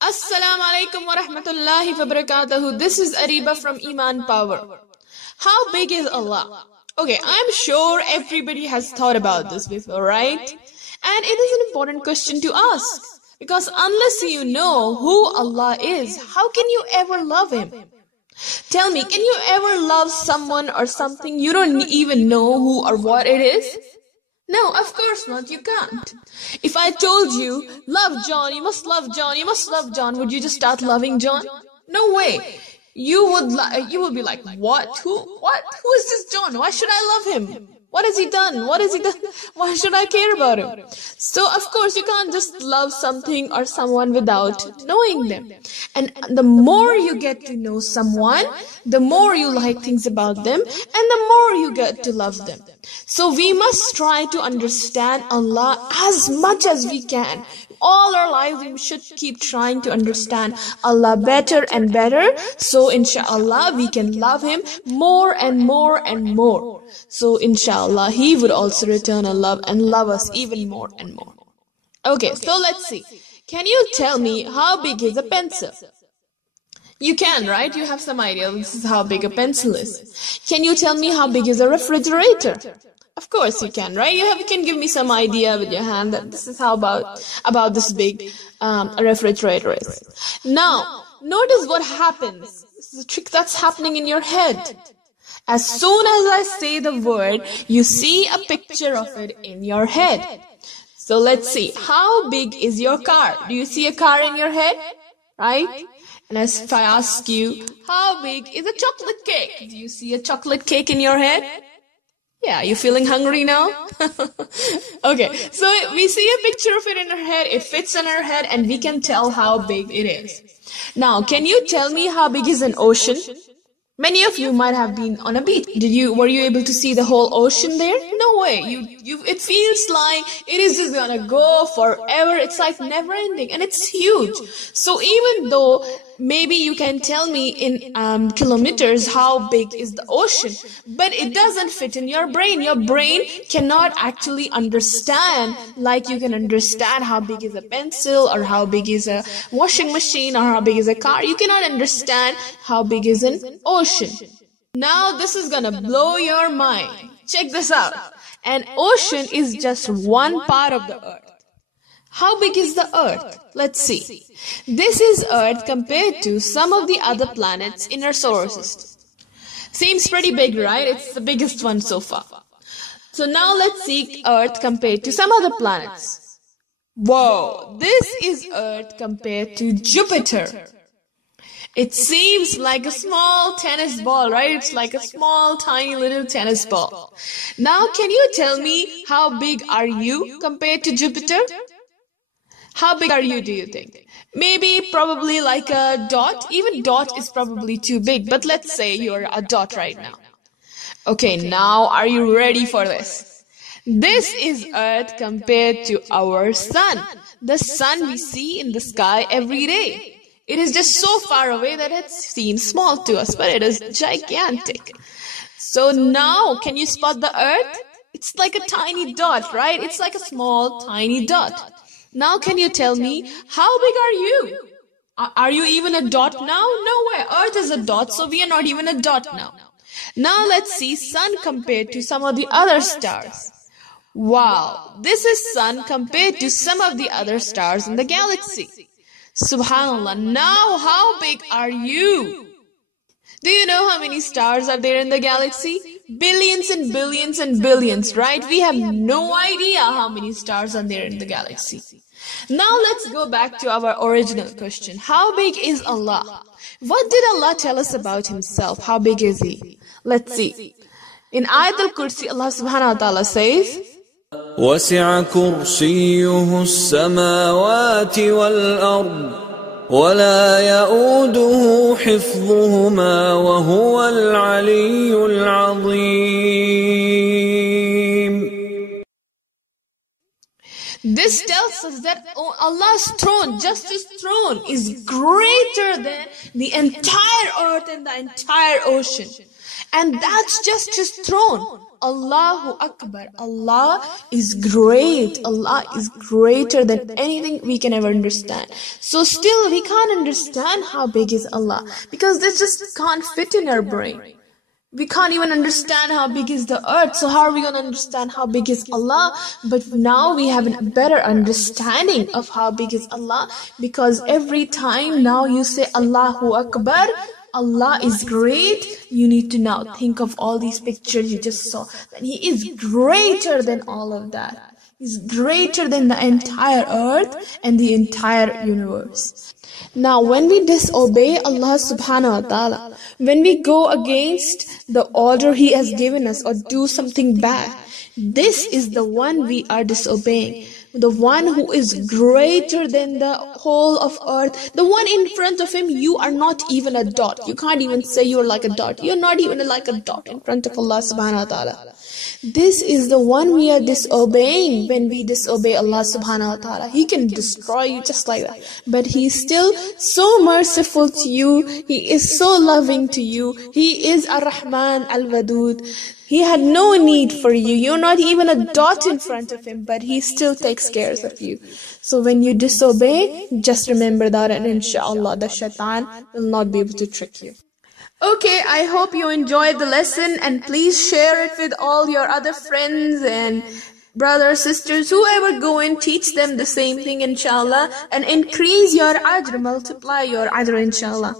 Assalamu alaikum wa rahmatullahi wa barakatuhu. This is Ariba from Iman Power. How big is Allah? Okay, I'm sure everybody has thought about this before, right? And it is an important question to ask. Because unless you know who Allah is, how can you ever love Him? Tell me, can you ever love someone or something you don't even know who or what it is? No, of course not, you can't. If I told you, love John, you must love John, you must love John, would you just start loving John? No way. You would be like, what? Who is this John? Why should I love him? What has he done? What has he done? Why should I care about him? So, of course, you can't just love something or someone without knowing them. And the more you get to know someone, the more you like things about them, and the more you get to love them. So we must try to understand Allah as much as we can. All our lives we should keep trying to understand Allah better and better. So inshallah we can love Him more and more and more. So inshallah He would also return a love and love us even more and more. Okay, so let's see. Can you tell me how big is a pencil? You can, right? You have some idea. This is how big a pencil is. Can you tell me how big is a refrigerator? Of course you can, right? You can give me some idea with your hand that this is how about this big a refrigerator is. Now, notice what happens. This is a trick that's happening in your head. As soon as I say the word, you see a picture of it in your head. So let's see. How big is your car? Do you see a car in your head? Right? And as if I ask you, how big is a chocolate cake? Do you see a chocolate cake in your head? Yeah, you feeling hungry now? Okay, so we see a picture of it in our head, it fits in our head, and we can tell how big it is. Now, can you tell me how big is an ocean? Many of you might have been on a beach. Were you able to see the whole ocean there? No way. It feels like it is just gonna go forever. It's like never ending, and it's huge. So even though maybe you can tell me in kilometers how big is the ocean, but it doesn't fit in your brain. Your brain cannot actually understand like you can understand how big is a pencil or how big is a washing machine or how big is a car. You cannot understand how big is an ocean. Now this is gonna blow your mind. Check this out. An ocean is just one part of the earth. How big is the earth? Let's see. This is Earth compared to some of the other planets in our solar system. Seems pretty big, right? It's the biggest one so far. So now let's see Earth compared to some other planets. Whoa, this is Earth compared to Jupiter. It seems like a small tennis ball, right? It's like a small, tiny little tennis ball. Now, can you tell me how big are you compared to Jupiter? How big are you, do you think? Maybe probably like a dot. Even dot is probably too big, but let's say you're a dot right now. Okay, now are you ready for this? This is Earth compared to our sun. The sun we see in the sky every day. It is just so far away that it seems small to us, but it is gigantic. So now, can you spot the Earth? It's like a tiny dot, right? It's like a small, tiny dot. Now can you tell me, how big are you? Are you even a dot now? No way. Earth is a dot, so we are not even a dot now. Now let's see sun compared to some of the other stars. Wow, this is sun compared to some of the other stars in the galaxy. Subhanallah. Now how big are you? Do you know how many stars are there in the galaxy? Billions and billions and billions, right? We have no idea how many stars are there in the galaxy. Now let's go back to our original question. How big is Allah? What did Allah tell us about Himself? How big is He? Let's see. In Ayat al-Kursi, Allah subhanahu wa ta'ala says, وَسِعَ كُرْسِيُّهُ السَّمَاوَاتِ وَالْأَرْضِ ولا يؤوده حفظهما وهو العلي العظيم. This tells us that Allah's throne, just His throne, is greater than the entire earth and the entire ocean. And that's just his throne. Allahu Akbar. Allah is great. Allah is greater than anything we can ever understand. So still we can't understand how big is Allah, because this just can't fit in our brain. We can't even understand how big is the earth. So how are we going to understand how big is Allah? But now we have a better understanding of how big is Allah, because every time now you say Allahu Akbar, Allah is great, you need to now think of all these pictures you just saw. That He is greater than all of that. He's greater than the entire earth and the entire universe. Now, when we disobey Allah subhanahu wa ta'ala, when we go against the order He has given us or do something bad, this is the one we are disobeying. The one who is greater than the whole of earth, the one in front of Him, you are not even a dot. You can't even say you're like a dot. You're not even like a dot in front of Allah subhanahu wa ta'ala. This is the one we are disobeying. When we disobey Allah subhanahu wa ta'ala, He can destroy you just like that. But He is still so merciful to you. He is so loving to you. He is Ar-Rahman Al-Wadud. He had no need for you. You're not even a dot in front of Him, but He still takes care of you. So when you disobey, just remember that, and inshallah the shaitan will not be able to trick you. Okay, I hope you enjoyed the lesson, and please share it with all your other friends and brothers, sisters, whoever. Go and teach them the same thing, inshallah, and increase your ajr, multiply your ajr, inshallah.